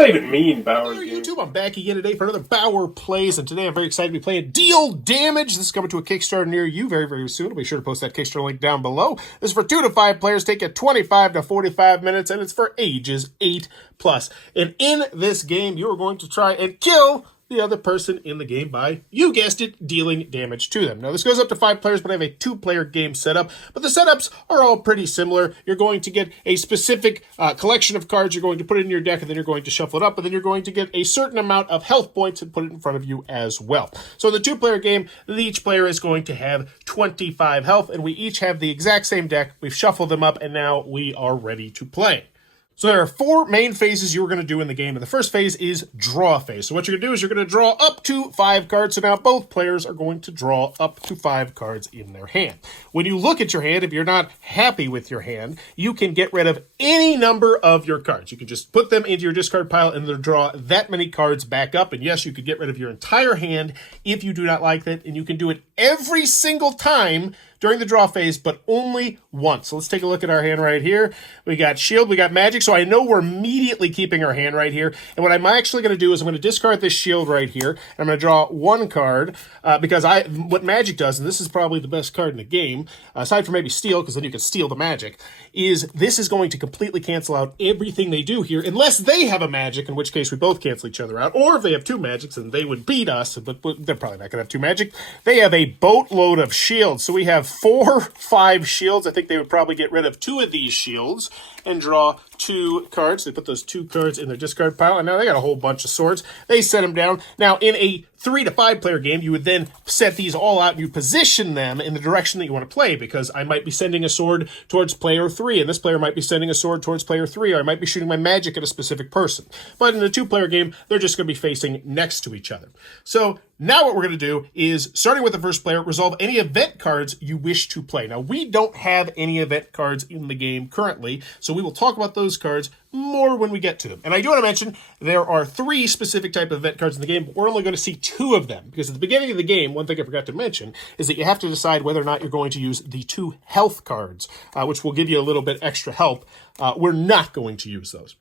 that even mean, Bauer? YouTube, I'm back again today for another Bauer Plays, and today I'm very excited to be playing Deal Damage. This is coming to a Kickstarter near you very, very soon. I'll be sure to post that Kickstarter link down below. This is for 2 to 5 players, take it 25 to 45 minutes, and it's for ages 8+. And in this game, you are going to try and kill the other person in the game by, you guessed it, dealing damage to them. Now, this goes up to 5 players, but I have a 2-player game setup. But the setups are all pretty similar. You're going to get a specific collection of cards. You're going to put it in your deck, and then you're going to shuffle it up, and then you're going to get a certain amount of health points and put it in front of you as well. So in the 2-player game, each player is going to have 25 health, and we each have the exact same deck. We've shuffled them up, and now we are ready to play. So there are 4 main phases you are going to do in the game, and the first phase is draw phase. So what you're going to do is you're going to draw up to 5 cards, so now both players are going to draw up to 5 cards in their hand. When you look at your hand, if you're not happy with your hand, you can get rid of any number of your cards. You can just put them into your discard pile and then draw that many cards back up, and yes, you could get rid of your entire hand if you do not like that, and you can do it every single time during the draw phase, but only once. So let's take a look at our hand right here. We got shield, we got magic, so I know we're immediately keeping our hand right here. And what I'm actually going to do is I'm going to discard this shield right here, and I'm going to draw 1 card, because what magic does, and this is probably the best card in the game, aside from maybe steal, because then you can steal the magic, is this is going to completely cancel out everything they do here, unless they have a magic, in which case we both cancel each other out, or if they have 2 magics, and they would beat us, but they're probably not going to have 2 magic. They have a boatload of shields, so we have 5 shields. I think they would probably get rid of 2 of these shields and draw 2 cards. They put those 2 cards in their discard pile, and now they got a whole bunch of swords. They set them down. Now, in a 3 to 5 player game, you would then set these all out and you position them in the direction that you want to play, because I might be sending a sword towards player 3, and this player might be sending a sword towards player 3, or I might be shooting my magic at a specific person. But in a 2-player game, they're just going to be facing next to each other. So now what we're going to do is, starting with the first player, resolve any event cards you wish to play. Now, we don't have any event cards in the game currently, so we will talk about those cards more when we get to them. And I do want to mention there are 3 specific type of event cards in the game, but we're only going to see 2 of them, because at the beginning of the game, one thing I forgot to mention is that you have to decide whether or not you're going to use the 2 health cards, which will give you a little bit extra help. We're not going to use those.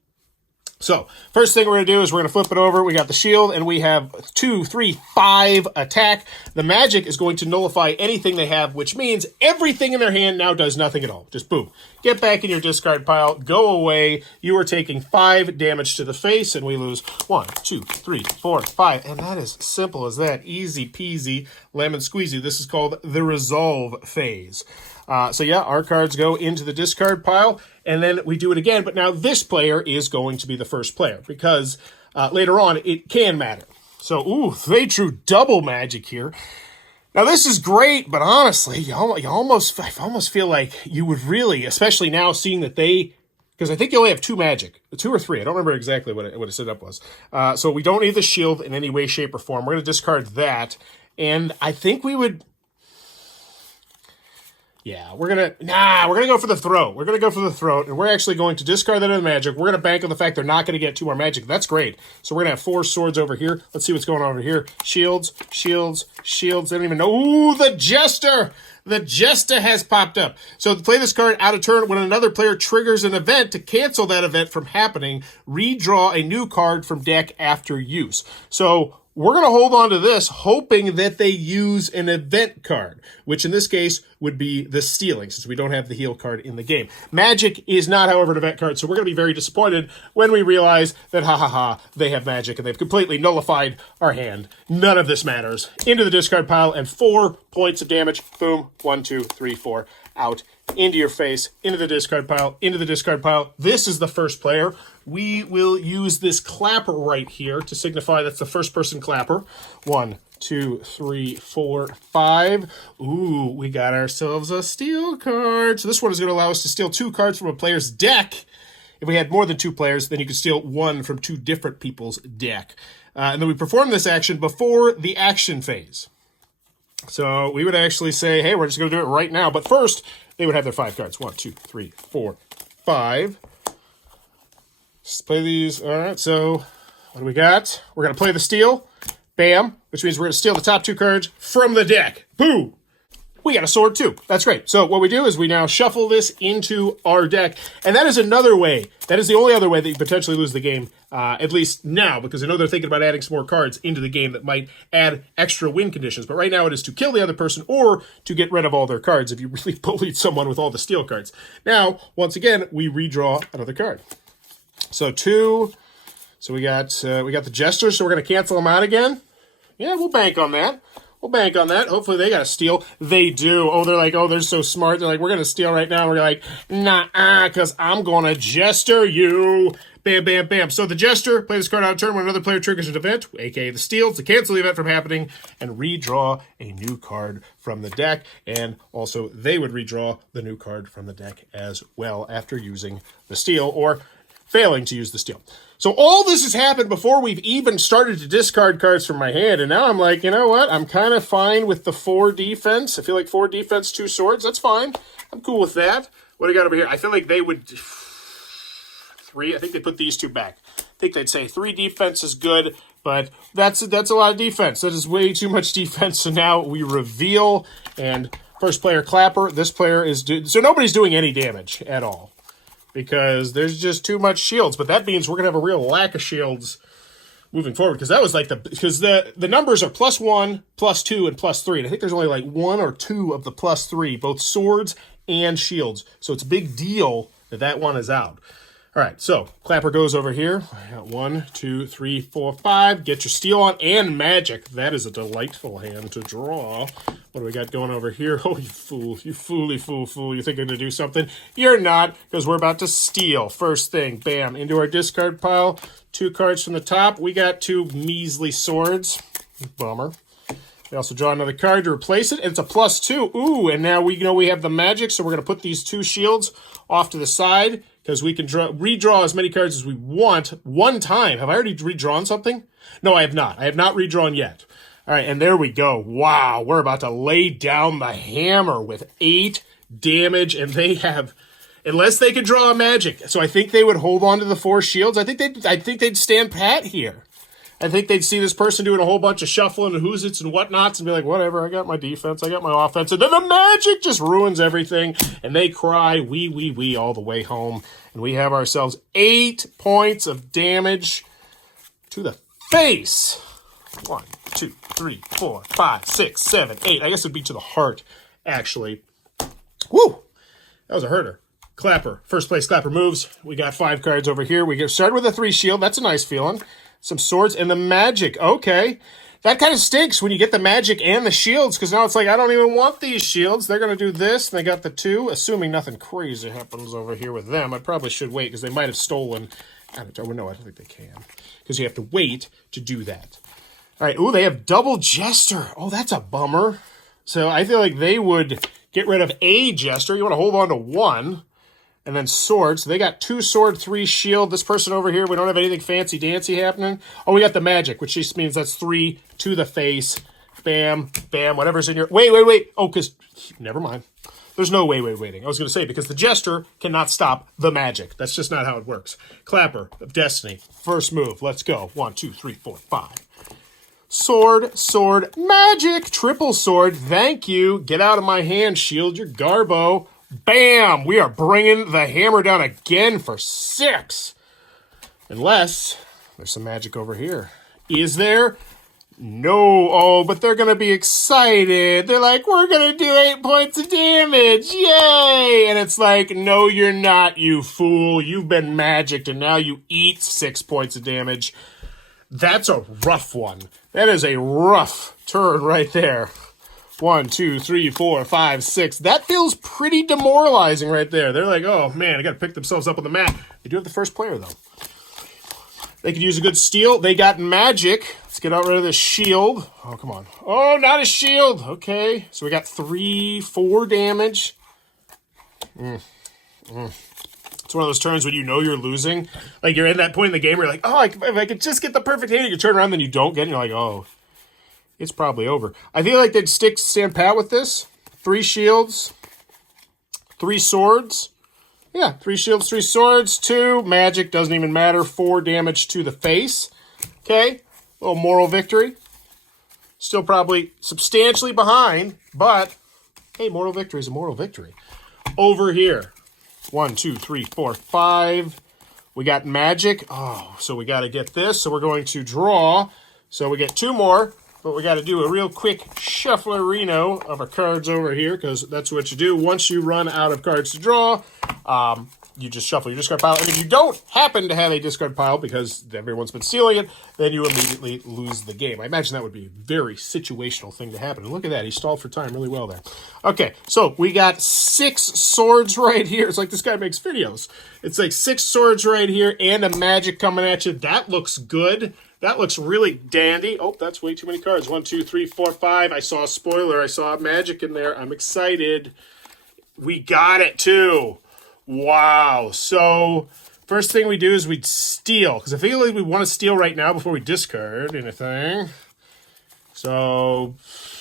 So, first thing we're going to do is we're going to flip it over. We got the shield, and we have 2, 3, 5 attack. The magic is going to nullify anything they have, which means everything in their hand now does nothing at all. Just boom. Get back in your discard pile. Go away. You are taking 5 damage to the face, and we lose 1, 2, 3, 4, 5. And that is simple as that. Easy peasy, lemon squeezy. This is called the resolve phase. So yeah, our cards go into the discard pile, and then we do it again. But now this player is going to be the first player, because later on it can matter. So, ooh, they drew double magic here. Now this is great, but honestly, I almost feel like you would really, especially now seeing that because I think you only have 2 magic, 2 or 3. I don't remember exactly what it set up was. So we don't need the shield in any way, shape, or form. We're going to discard that, and I think we would. Yeah, we're gonna go for the throat. We're gonna go for the throat, and we're actually going to discard that in the magic. We're gonna bank on the fact they're not gonna get 2 more magic. That's great. So we're gonna have 4 swords over here. Let's see what's going on over here. Shields, shields, shields. They don't even know. Ooh, the Jester! The Jester has popped up. So to play this card out of turn, when another player triggers an event to cancel that event from happening, redraw a new card from deck after use. So we're going to hold on to this, hoping that they use an event card, which in this case would be the stealing, since we don't have the heal card in the game. Magic is not, however, an event card, so we're going to be very disappointed when we realize that, they have magic, and they've completely nullified our hand. None of this matters. Into the discard pile, and 4 points of damage. Boom. 1, 2, 3, 4. Out. Into your face. Into the discard pile. Into the discard pile. This is the first player. We will use this clapper right here to signify that's the first person clapper. 1, 2, 3, 4, 5. Ooh, we got ourselves a steal card. So this one is going to allow us to steal 2 cards from a player's deck. If we had more than 2 players, then you could steal 1 from 2 different people's deck. And then we perform this action before the action phase. So we would actually say, hey, we're just going to do it right now. But first, they would have their 5 cards. 1, 2, 3, 4, 5. Let's play these. All right, so what do we got? We're going to play the steal. Bam. Which means we're going to steal the top 2 cards from the deck. Boom. we got a sword too. That's great. So what we do is we now shuffle this into our deck. And that is another way. That is the only other way that you potentially lose the game, at least now, because I know they're thinking about adding some more cards into the game that might add extra win conditions. But right now it is to kill the other person or to get rid of all their cards if you really bullied someone with all the steel cards. Now, once again, we redraw another card. So two. So we got the Jester, so we're going to cancel them out again. Yeah, we'll bank on that. We'll bank on that. Hopefully they got to steal. They do. Oh, they're like, oh, they're so smart. They're like, we're going to steal right now. We're like, nah, because I'm going to Jester you. Bam, bam, bam. So the Jester, play this card out of turn when another player triggers an event, aka the steal, to cancel the event from happening and redraw a new card from the deck. And also they would redraw the new card from the deck as well after using the steal or failing to use the steal. So all this has happened before we've even started to discard cards from my hand, and now I'm like, you know what? I'm kind of fine with the 4 defense. I feel like 4 defense, 2 swords. That's fine. I'm cool with that. What do I got over here? I feel like they would... 3. I think they put these 2 back. I think they'd say 3 defense is good, but that's a lot of defense. That is way too much defense. So now we reveal, and first player Clapper. This player is... So nobody's doing any damage at all, because there's just too much shields. But that means we're going to have a real lack of shields moving forward, because that was like because the numbers are +1, +2, and +3. And I think there's only like 1 or 2 of the +3, both swords and shields. So it's a big deal that one is out. All right, so Clapper goes over here. I got 1, 2, 3, 4, 5. Get your steel on and magic. That is a delightful hand to draw. What do we got going over here? Oh, you fool. You fooly fool. You think you're going to do something? You're not, because we're about to steal. First thing, bam, into our discard pile. 2 cards from the top. We got 2 measly swords. Bummer. We also draw another card to replace it. It's a +2. Ooh, and now we know we have the magic, so we're going to put these 2 shields off to the side, because we can redraw as many cards as we want one time. Have I already redrawn something? No, I have not. I have not redrawn yet. All right, and there we go. Wow, we're about to lay down the hammer with 8 damage, and they have, unless they could draw a magic. So I think they would hold on to the 4 shields. I think they'd stand pat here. I think they'd see this person doing a whole bunch of shuffling and who's-its and whatnots and be like, whatever, I got my defense, I got my offense, and then the magic just ruins everything, and they cry wee all the way home, and we have ourselves 8 points of damage to the face. 1, 2, 3, 4, 5, 6, 7, 8. I guess it'd be to the heart, actually. Woo! That was a herder. Clapper. First place Clapper moves. We got 5 cards over here. We get started with a 3 shield. That's a nice feeling. Some swords and the magic. Okay. That kind of stinks when you get the magic and the shields, because now it's like, I don't even want these shields. They're going to do this, and they got the 2, assuming nothing crazy happens over here with them. I probably should wait, because they might have stolen. No, I don't think they can, because you have to wait to do that. All right. Ooh, they have double Jester. Oh, that's a bummer. So I feel like they would get rid of a Jester. You want to hold on to 1. And then swords. So they got 2 sword, 3 shield. This person over here, we don't have anything fancy-dancy happening. Oh, we got the magic, which just means that's 3 to the face. Bam, bam, whatever's in your... Wait. Oh, because... Never mind. There's no waiting. I was going to say, because the Jester cannot stop the magic. That's just not how it works. Clapper of Destiny. First move. Let's go. 1, 2, 3, 4, 5. Sword, magic. Triple sword. Thank you. Get out of my hand. Shield your Garbo. Bam! We are bringing the hammer down again for 6. Unless there's some magic over here. Is there? No. Oh, but they're going to be excited. They're like, we're going to do 8 points of damage. Yay! And it's like, no, you're not, you fool. You've been magicked, and now you eat 6 points of damage. That's a rough one. That is a rough turn right there. 1, 2, 3, 4, 5, 6. That feels pretty demoralizing right there. They're like, oh, man, I got to pick themselves up on the mat. They do have the first player, though. They could use a good steal. They got magic. Let's get out rid of this shield. Oh, come on. Oh, not a shield. Okay. So we got 3, 4 damage. It's one of those turns when you know you're losing. Like, you're in that point in the game where you're like, oh, if I could just get the perfect hand, you turn around, then you don't get it, and you're like, oh, it's probably over. I feel like they'd stand pat with this. 3 shields, 3 swords. Yeah, 3 shields, 3 swords, 2 magic, doesn't even matter. 4 damage to the face. Okay, little moral victory. Still probably substantially behind, but Hey, moral victory is a moral victory. Over here, 1, 2, 3, 4, 5. We got magic. Oh, so we got to get this. So we're going to draw. So we get 2 more, but we got to do a real quick shufflerino of our cards over here, because that's what you do. Once you run out of cards to draw, you just shuffle your discard pile. And if you don't happen to have a discard pile because everyone's been stealing it, then you immediately lose the game. I imagine that would be a very situational thing to happen. And look at that. He stalled for time really well there. Okay, so we got 6 swords right here. It's like this guy makes videos. It's like 6 swords right here and a magic coming at you. That looks good. That looks really dandy. Oh, that's way too many cards. 1, 2, 3, 4, 5. I saw a spoiler. I saw magic in there. I'm excited. We got it, too. Wow. So first thing we do is we'd steal, because I feel like we want to steal right now before we discard anything. So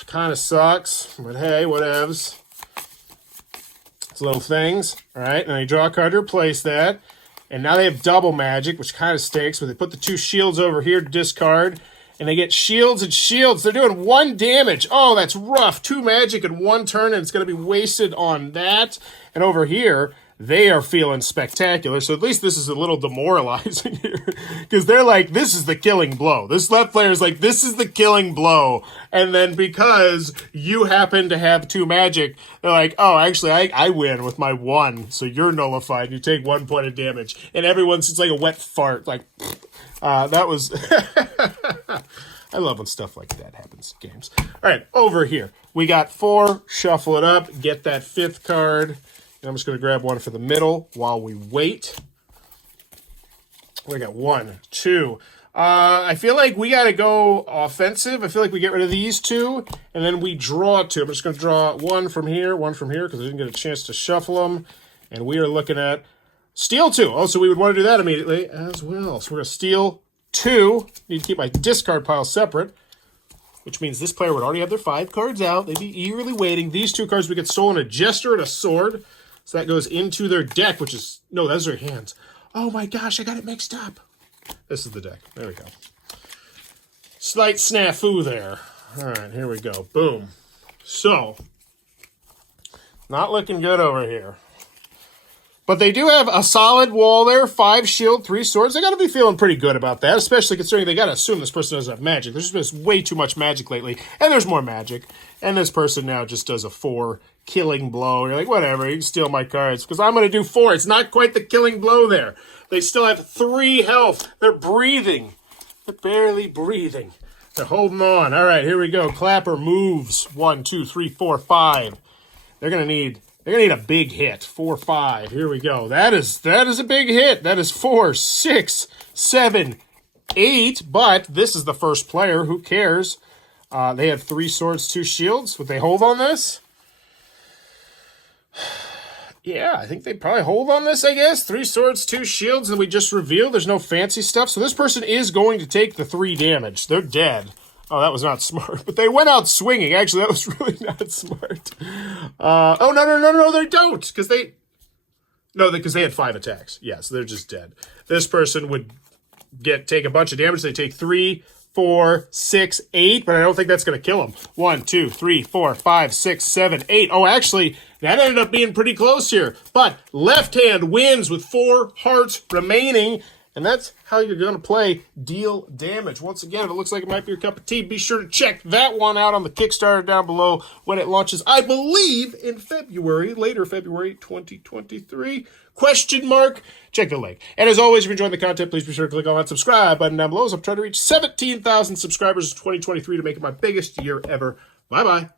kind of sucks, but hey, whatevs. It's little things. All right, and I draw a card to replace that. And now they have double magic, which kind of stinks, but they put the 2 shields over here to discard. And they get shields and shields. They're doing 1 damage. Oh, that's rough. 2 magic in 1 turn, and it's going to be wasted on that. And over here, they are feeling spectacular. So at least this is a little demoralizing here, because they're like, this is the killing blow. This left player is like, this is the killing blow. And then because you happen to have 2 magic, they're like, oh, actually, I win with my 1. So you're nullified. You take 1 point of damage. And everyone's, it's like a wet fart. Like, that was... I love when stuff like that happens in games. All right, over here. We got 4. Shuffle it up. Get that 5th card. And I'm just going to grab one for the middle while we wait. We got 1, 2. I feel like we got to go offensive. I feel like we get rid of these 2, and then we draw 2. I'm just going to draw 1 from here, because I didn't get a chance to shuffle them. And we are looking at steal 2. Oh, so we would want to do that immediately as well. So we're going to steal 2. Need to keep my discard pile separate, which means this player would already have their 5 cards out. They'd be eagerly waiting. These 2 cards, we get stolen, a jester and a sword. So that goes into their deck, which is... No, those are hands. Oh my gosh, I got it mixed up. This is the deck. There we go. Slight snafu there. All right, here we go. Boom. So, not looking good over here. But they do have a solid wall there. 5 shield, 3 swords. They got to be feeling pretty good about that, especially considering they got to assume this person doesn't have magic. There's just been way too much magic lately, and there's more magic. And this person now just does a 4 killing blow. You're like, whatever, you can steal my cards, because I'm going to do 4. It's not quite the killing blow there. They still have 3 health. They're breathing. They're barely breathing. They're holding on. All right, here we go. Clapper moves. 1, 2, 3, 4, 5. They're going to need a big hit. 4, 5. Here we go. That is a big hit. That is 4, 6, 7, 8. But this is the first player. Who cares? They have 3 swords, 2 shields. Would they hold on this? Yeah, I think they probably hold on this, I guess. 3 swords, 2 shields, and we just revealed there's no fancy stuff. So this person is going to take the 3 damage. They're dead. Oh, that was not smart. But they went out swinging. Actually, that was really not smart. Oh, no, they don't. Because they had 5 attacks. Yeah, so they're just dead. This person would take a bunch of damage. They take 3, 4, 6, 8, but I don't think that's going to kill them. 1, 2, 3, 4, 5, 6, 7, 8. Oh, actually, that ended up being pretty close here. But left hand wins with 4 hearts remaining. And that's how you're going to play Deal Damage. Once again, if it looks like it might be your cup of tea, be sure to check that one out on the Kickstarter down below when it launches, I believe, in February, later February 2023. Question mark. Check the link. And as always, if you're enjoying the content, please be sure to click on that subscribe button down below. As I'm trying to reach 17,000 subscribers in 2023 to make it my biggest year ever. Bye-bye.